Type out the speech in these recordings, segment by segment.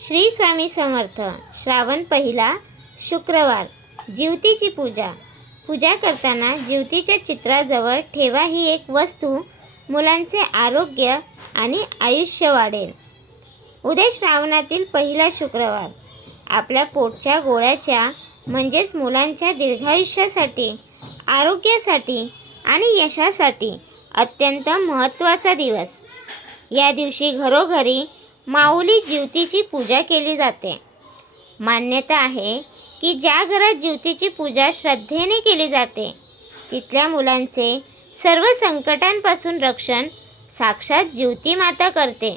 श्री स्वामी समर्थ। श्रावण पहिला शुक्रवार। जिवतीची पूजा। पूजा करताना जिवतीच्या चित्राजवळ ठेवा ही एक वस्तू मुलांचे आरोग्य आणि आयुष्य वाढेल। उद्या श्रावणातील पहिला शुक्रवार आपल्या पोटच्या गोळ्याच्या म्हणजेच मुलांच्या दीर्घायुष्यासाठी, आरोग्यासाठी आणि यशासाठी अत्यंत महत्त्वाचा दिवस। या दिवशी घरोघरी माऊली जिवतीची पूजा केली जाते। मान्यता आहे की ज्या घरात जिवतीची पूजा श्रद्धेने केली जाते तिथल्या मुलांचे सर्व संकटांपासून रक्षण साक्षात जिवती माता करते।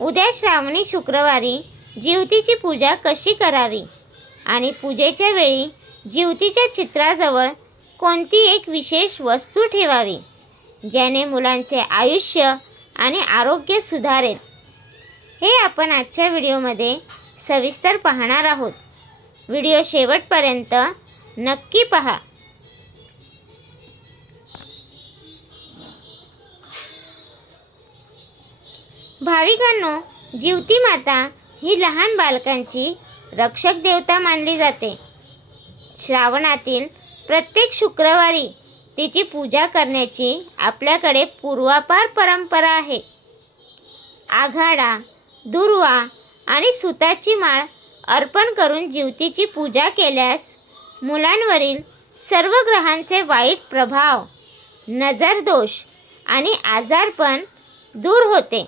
उद्या श्रावणी शुक्रवारी जिवतीची पूजा कशी करावी आणि पूजेच्या वेळी जिवतीच्या चित्राजवळ कोणती एक विशेष वस्तू ठेवावी ज्याने मुलांचे आयुष्य आणि आरोग्य सुधारेल, हे आपण आजच्या व्हिडिओमध्ये सविस्तर पाहणार आहोत। व्हिडिओ शेवटपर्यंत नक्की पहा। भाविकांनो, जिवती माता ही लहान बालकांची रक्षक देवता मानली जाते। श्रावणातील प्रत्येक शुक्रवारी तिची पूजा करण्याची आपल्याकडे पूर्वापार परंपरा आहे। आघाडा, दुर्वा आणि सुताची माळ अर्पण करून जिवतीची पूजा केल्यास मुलांवरील सर्व ग्रहांचे वाईट प्रभाव, नजरदोष आणि आजारपण दूर होते।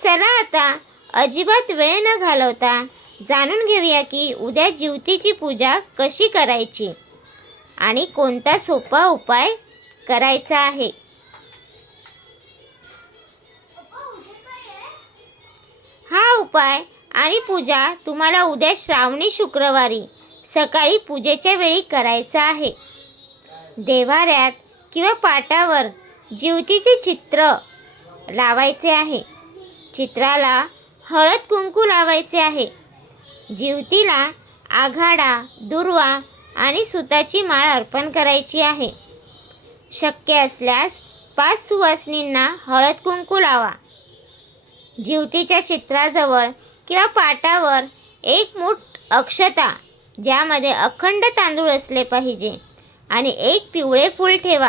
चला आता अजिबात वेळ न घालवता जाणून घेऊया की उद्या जिवतीची पूजा कशी करायची आणि कोणता सोपा उपाय करायचा आहे। हा उपाय आणि पूजा तुम्हाला उद्या श्रावणी शुक्रवारी सकाळी पूजेच्या वेळी करायचा आहे। देव्हाऱ्यात किंवा पाटावर जिवतीचे चित्र लावायचे आहे। चित्राला हळद कुंकू लावायचे आहे। जिवतीला आघाडा, दुर्वा आणि सुताची माळ अर्पण करायची आहे। शक्य असल्यास 5 सुवासिनींना हळद कुंकू लावा। जिवतीच्या चित्राजवळ किंवा पाटावर एक मूठ अक्षता ज्यामध्ये अखंड तांदूळ असले पाहिजे आणि एक पिवळे फूल ठेवा।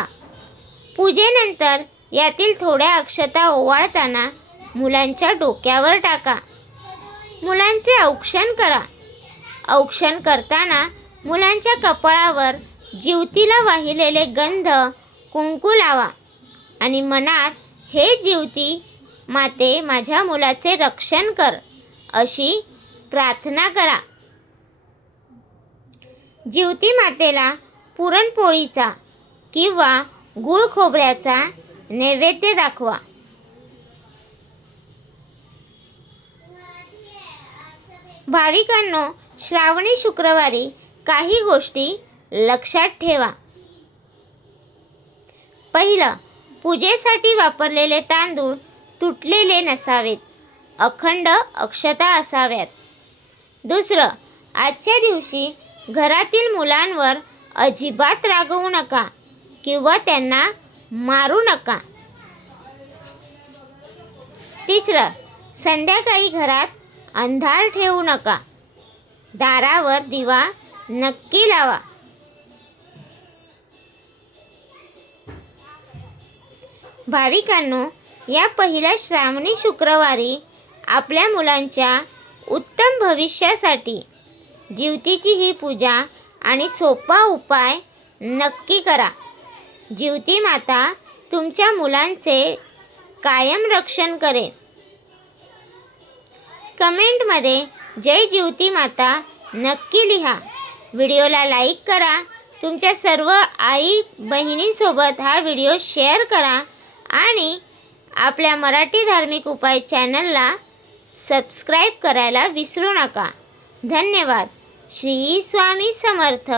पूजेनंतर यातील थोड्या अक्षता ओवाळताना मुलांच्या डोक्यावर टाका। मुलांचे औक्षण करा। औक्षण करताना मुलांच्या कपाळावर जिवतीला वाहिलेले गंध, कुंकू लावा आणि मनात हे जिवती माते माझ्या मुलाचे रक्षण कर अशी प्रार्थना करा। जिवती मातेला पुरणपोळीचा किंवा गूळ खोबऱ्याचा नैवेद्य दाखवा। भाविकांनो, श्रावणी शुक्रवारी काही गोष्टी लक्षात ठेवा। पहिलं, पूजेसाठी वापरलेले तांदूळ तुटलेले नसावेत, अखंड अक्षता असाव्यात। दुसरं, आजच्या दिवशी घरातील मुलांवर अजिबात रागवू नका किंवा त्यांना मारू नका। तिसरं, संध्याकाळी घरात अंधार ठेवू नका। दारावर दिवा नक्की लावा। भाविकांनो, या पहिल्या श्रावणी शुक्रवारी आपल्या मुलांच्या उत्तम भविष्यासाठी जिवतीची ही पूजा आणि सोपा उपाय नक्की करा। जिवती माता तुमच्या मुलांचे कायम रक्षण करेल। कमेंटमध्ये जय जिवती माता नक्की लिहा। व्हिडिओला लाईक करा। तुमच्या सर्व आई बहिणींसोबत हा व्हिडिओ शेअर करा आणि आपल्या मराठी धार्मिक उपाय चॅनलला सबस्क्राईब करायला विसरू नका। धन्यवाद। श्री स्वामी समर्थ।